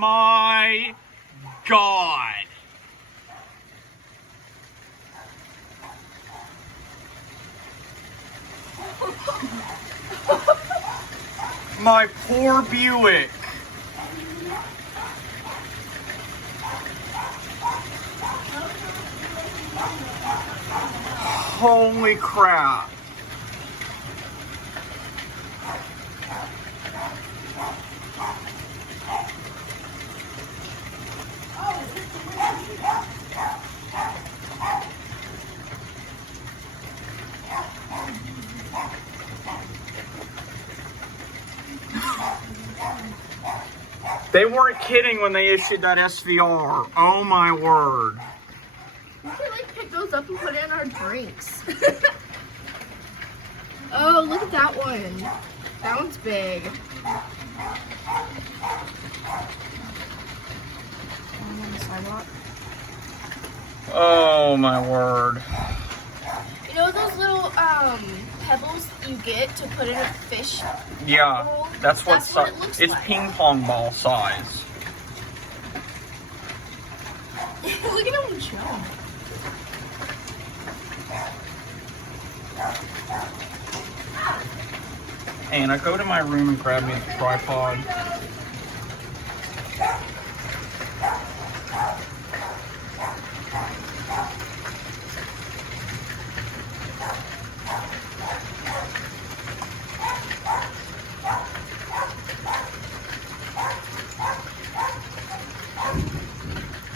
my God. My poor Buick. Holy crap. They weren't kidding when they issued that SVR. Oh my word. We can like pick those up and put it in our drinks. Oh, look at that one. That one's big. On the sidewalk. Oh my word. You know those little pebbles you get to put in a fish Yeah, bowl? that's what it looks it's like. ping pong ball size. Look at him jump. Anna, go to my room and grab me a tripod.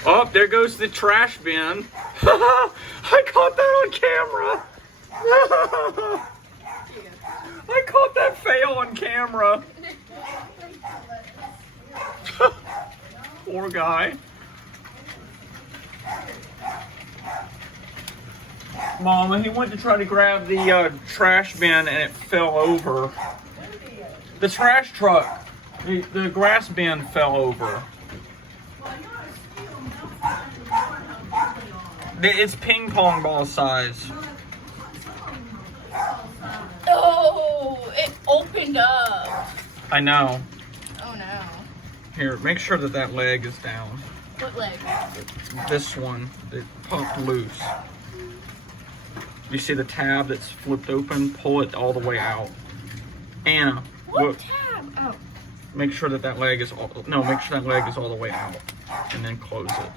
Oh, there goes the trash bin. I caught that on camera. I caught that fail on camera. Poor guy. Mama, he went to try to grab the trash bin and it fell over. The trash truck. The grass bin fell over. It's ping pong ball size. Oh, it opened up. I know. Oh no. Here, make sure that that leg is down. What leg? This one, it popped loose. You see the tab that's flipped open? Pull it all the way out. Anna, What look, tab? Oh. make sure that that leg is all, no, make sure that leg is all the way out. And then close it.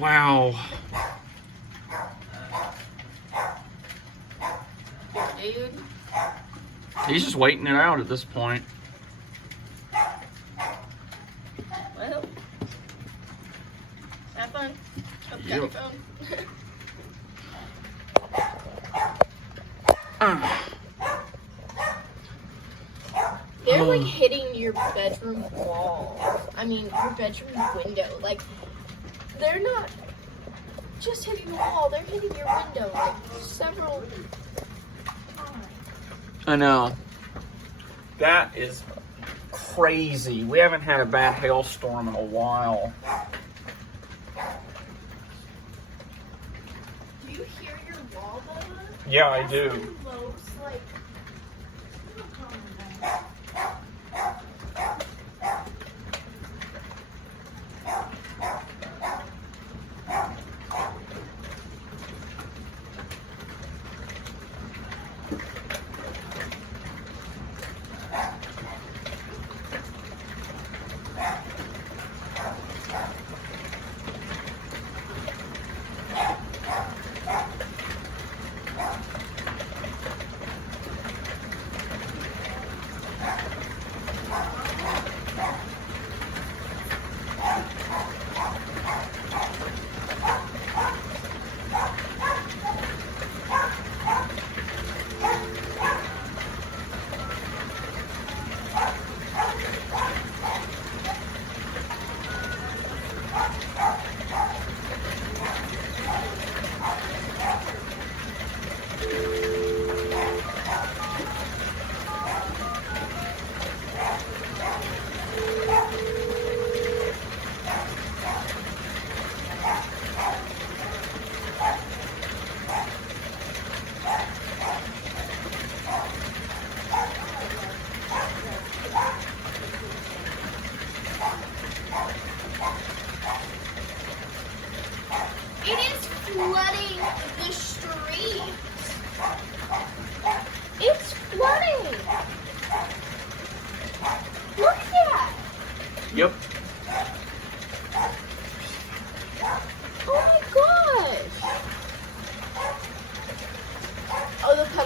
Wow. Dude. He's just waiting it out at this point. Well. Have fun. Hope you got your phone. They're like hitting your bedroom wall. I mean, your bedroom window. Like, they're not just hitting the wall, they're hitting your window. Like, several. I know. That is crazy. We haven't had a bad hailstorm in a while. Do you hear your wall, Bubba? Yeah, I do. Looks like.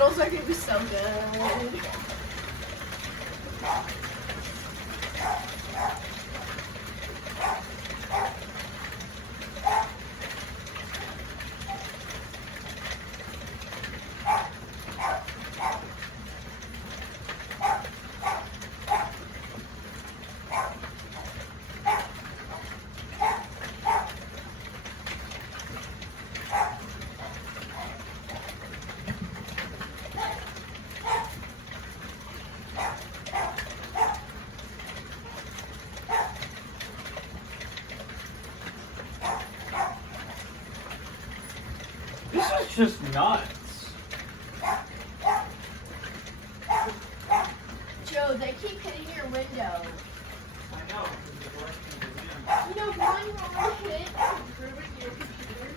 Skittles are gonna be so good. This is just nuts. Joe, they keep hitting your window. I know. You know, one wrong hit could ruin your computer.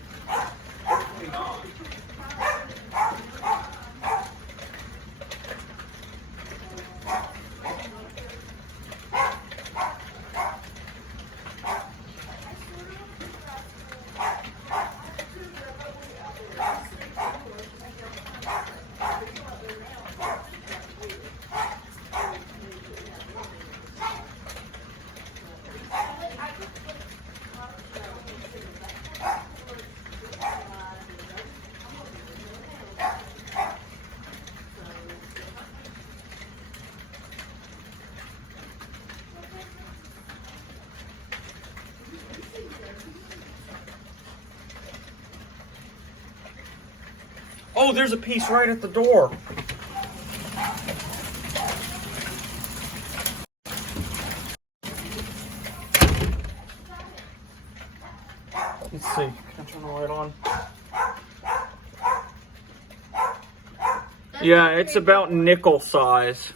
Oh, there's a piece right at the door. Let's see. Can I turn the light on? Yeah, it's about nickel size.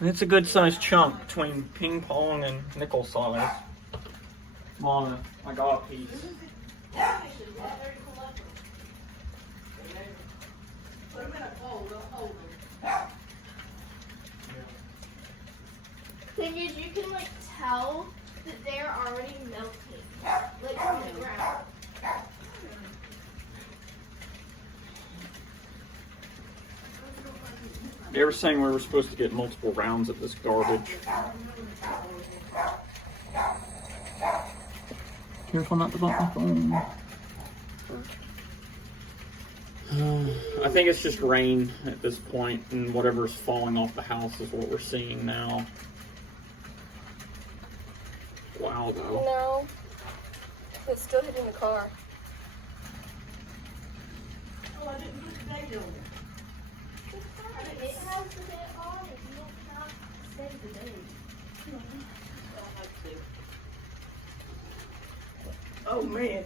It's a good sized chunk between ping pong and nickel size. Mama, I got a piece. Thing is, you can like tell that they're already melting, like from the ground. They were saying we were supposed to get multiple rounds of this garbage. Careful not to bump my phone. I think it's just rain at this point, and whatever's falling off the house is what we're seeing now. Wow, though. No, it's still hitting the car. Oh, I didn't put the date on it. It has the date on it. You don't have to say the date. Oh, man.